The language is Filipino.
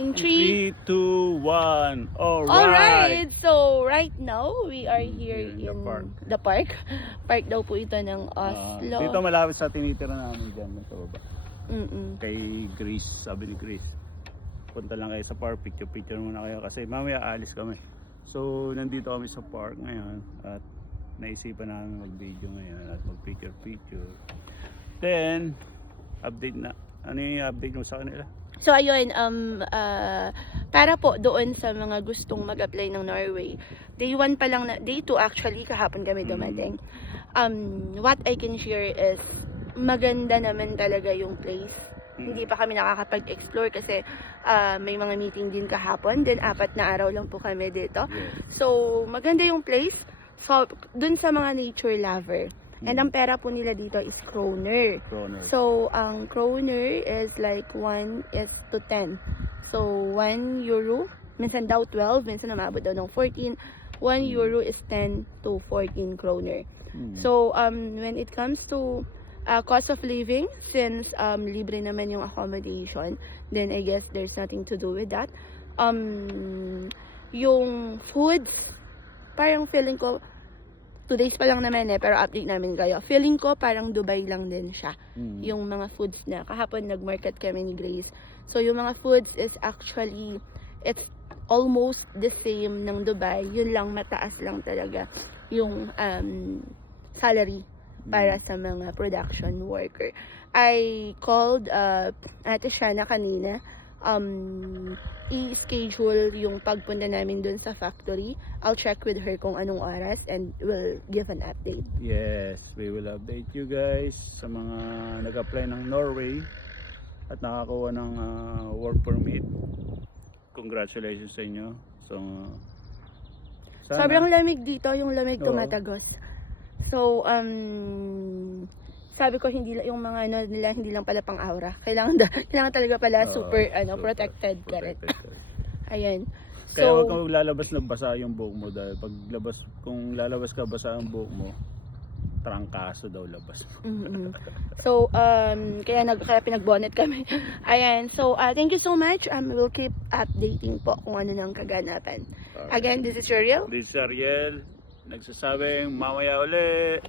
In 3, 3, 2, 1. Alright. Alright, so right now we are here Here in the park. Park daw po ito ng Oslo. Dito malapit sa tinitira namin dyan sa baba. Mm-mm. Kay Grace, sabi ni Grace. Punta lang kayo sa park, picture muna kayo kasi mamaya alis kami. So nandito kami sa park ngayon at naisipan namin mag-video ngayon at mag-picture. Then, update na. Ano yung update mo sa kanila? So ayun, para po doon sa mga gustong mag-apply ng Norway, day 1 pa lang, day 2 actually, kahapon kami dumating. What I can share is, maganda naman talaga yung place. Hindi pa kami nakakapag-explore kasi may mga meeting din kahapon, then 4 na araw lang po kami dito. So maganda yung place. So dun sa mga nature lover, and ang pera po nila dito is kroner. So, ang kroner is like 1 is to 10. So, 1 euro, minsan daw 12, minsan namabot daw ng 14. 1 euro is 10 to 14 kroner. So, when it comes to cost of living, since libre naman yung accommodation, then I guess there's nothing to do with that. Yung foods, parang feeling ko, 2 days pa lang naman pero update namin kayo. Feeling ko parang Dubai lang din siya. Yung mga foods na. Kahapon nag-market kami ni Grace. So yung mga foods is actually, it's almost the same ng Dubai. Yun lang, mataas lang talaga yung salary para sa mga production worker. I called Ate Shana kanina. I-schedule yung pagpunta namin dun sa factory. I'll check with her kung anong oras and we'll give an update. Yes, we will update you guys sa mga nag-apply ng Norway at nakakuha ng work permit. Congratulations sa inyo. So, sana. Sobrang lamig dito, yung lamig tumatagos. So, sabi ko hindi yung mga ano nila hindi lang pala pang aura. Kailangan talaga pala super protected ka rin. Ayan. So, kaya wag kang lalabas na basa yung buhok mo dahil kung lalabas ka basa ang buhok mo, trangkaso daw labas. So, kaya pinag-bonnet kami. Ayan. So, thank you so much. We'll keep updating po kung ano nang kaganapan. Again, this is Ariel. This is Ariel. Nagsasabing mamaya ulit.